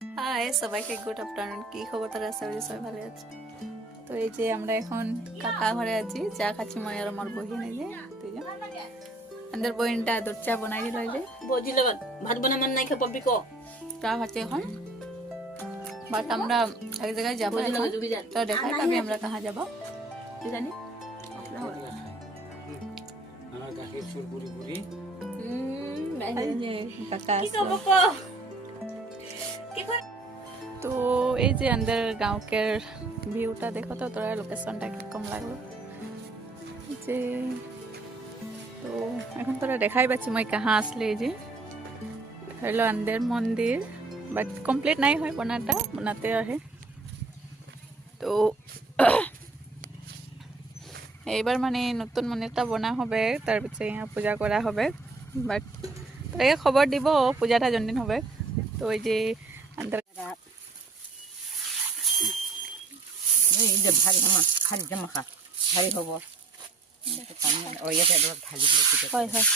High সবাইকে good afternoon. কি খবর? তারা আশা করি সবাই ভালো আছে। তো এই যে আমরা এখন কাকা ঘরে আছি, চা খাচ্ছি। মই আর আমার বহিন এই যে আমাদের বহিনটা দুধ চা বানাই দিল। এই যে বজিলে ভাত বনা মান নাই খে পবি কো চা খাচ্ছি এখন। বাট আমরা এক জায়গায় যাবো এখন। তো দেখাই পাবি আমরা কাহা যাবো জানি। আমার গাখীর চুর পুরি পুরি এই যে কাকা কি আসলো। কব কো কি কর তো এই যে अंदर गांव के ভিউটা দেখো তো তোরা, লোকেশনটা কিরকম লাগলো যে। তো এখন তোরা দেখাই পাচ্ছি মই কাহা আসলে। এই যে হলো अंदर মন্দির, বাট কমপ্লিট নাই হয়, বানাতে আহে। তো এইবার মানে নতুন মন্দিরটা বনা হবে, তার পিছে यहाँ পূজা করা হবে। বাট তোরাকে খবর দিব পূজাটা জনদিন হবে। তো ওই যে अंदर এই যে ভারি হামা খালি জামা খা ভারি হবো ও এটা একবার ঢালি দিলে কি হয় হয়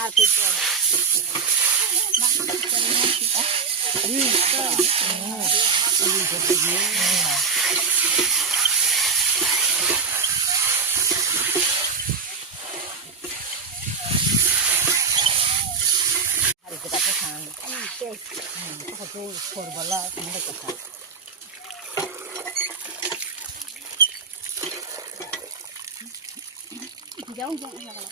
আর তুই তো ভারি কথা তো খান তো করবলা আমরা কথা যাও যাও লাগা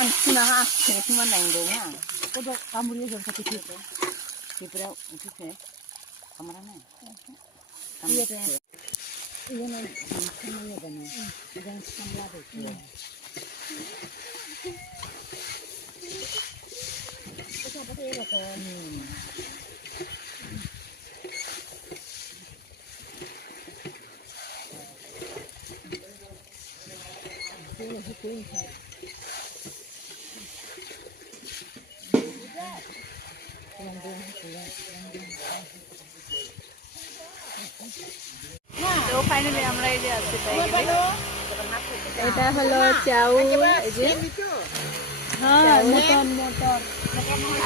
ang sinaha cuma nangdongnya kok kamu dia jadi sakit itu kira itu sih kamera nih iya tuh iya nih semuanya kan jangan sambil ada itu itu apa sih ya tuh ini itu তো finally আমরা এই যে আসতে পাই গেছি। এটা হলো চাউল, এই যে হ্যাঁ মটন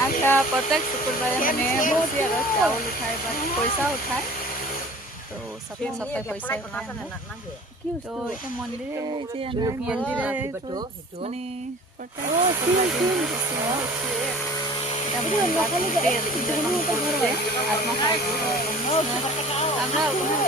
একটা প্রত্যেক শুক্রবারে মানে বসি আর চাউল উঠায় বা পয়সা উঠায়। তো সপ্তাহে সপ্তাহে পয়সা উঠায় আমরা। তো এটা মন্দিরে, এই যে আমরা মন্দিরে তো মানে প্রত্যেক শুক্রবারে বসি হয়। এটা মন্দিরে আত্মা আমরা ওখানে